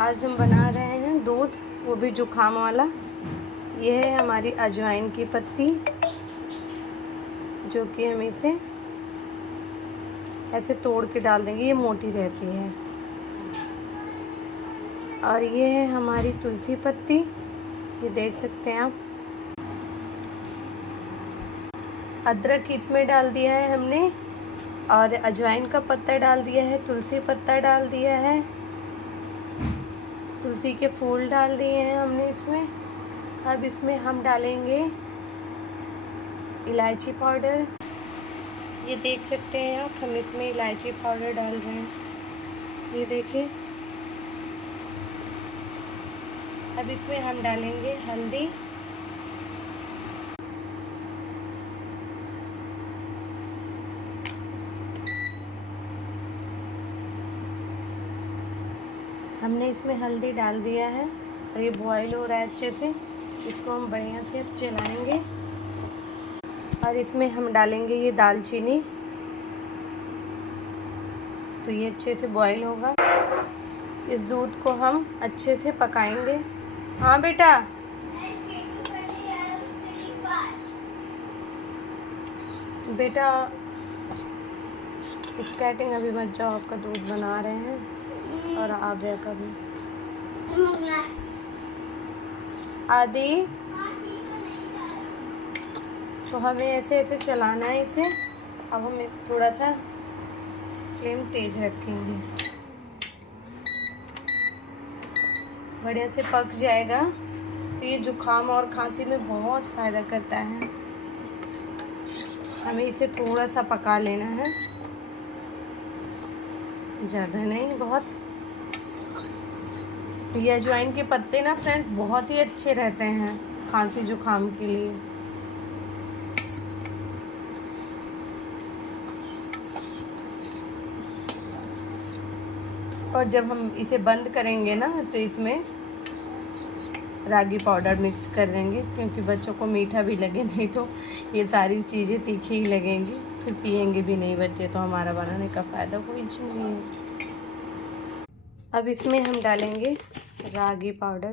आज हम बना रहे हैं दूध, वो भी जुखाम वाला। ये है हमारी अजवाइन की पत्ती, जो कि हम इसे ऐसे तोड़ के डाल देंगे, ये मोटी रहती है। और ये है हमारी तुलसी पत्ती, ये देख सकते हैं आप। अदरक इसमें डाल दिया है हमने, और अजवाइन का पत्ता डाल दिया है, तुलसी पत्ता डाल दिया है, तुलसी के फूल डाल दिए हैं हमने इसमें। अब इसमें हम डालेंगे इलायची पाउडर, ये देख सकते हैं आप, हम इसमें इलायची पाउडर डाल रहे हैं, ये देखिए। अब इसमें हम डालेंगे हल्दी, हमने इसमें हल्दी डाल दिया है और ये बॉईल हो रहा है अच्छे से। इसको हम बढ़िया से अब चलाएंगे और इसमें हम डालेंगे ये दालचीनी, तो ये अच्छे से बॉईल होगा। इस दूध को हम अच्छे से पकाएंगे। हाँ बेटा, बेटा स्केटिंग अभी मत जाओ, आपका दूध बना रहे हैं। और आद्या का भी। आदि, तो हमें ऐसे ऐसे चलाना है इसे। अब हम थोड़ा सा फ्लेम तेज रखेंगे, बढ़िया से पक जाएगा। तो ये जुखाम और खांसी में बहुत फ़ायदा करता है। हमें इसे थोड़ा सा पका लेना है, ज़्यादा नहीं, बहुत। ये अजवाइन के पत्ते ना फ्रेंड बहुत ही अच्छे रहते हैं खांसी जुखाम के लिए। और जब हम इसे बंद करेंगे ना, तो इसमें रागी पाउडर मिक्स कर देंगे, क्योंकि बच्चों को मीठा भी लगे, नहीं तो ये सारी चीज़ें तीखी ही लगेंगी, फिर पियेंगे भी नहीं बच्चे, तो हमारा बनाने का फ़ायदा कोई नहीं है। अब इसमें हम डालेंगे रागी पाउडर,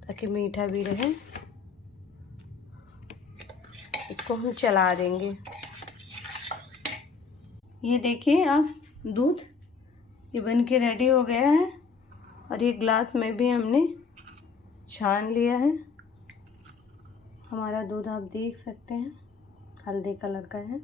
ताकि मीठा भी रहे। इसको हम चला देंगे। ये देखिए आप, दूध ये बन के रेडी हो गया है। और ये ग्लास में भी हमने छान लिया है। हमारा दूध आप देख सकते हैं, हल्दी कलर का है।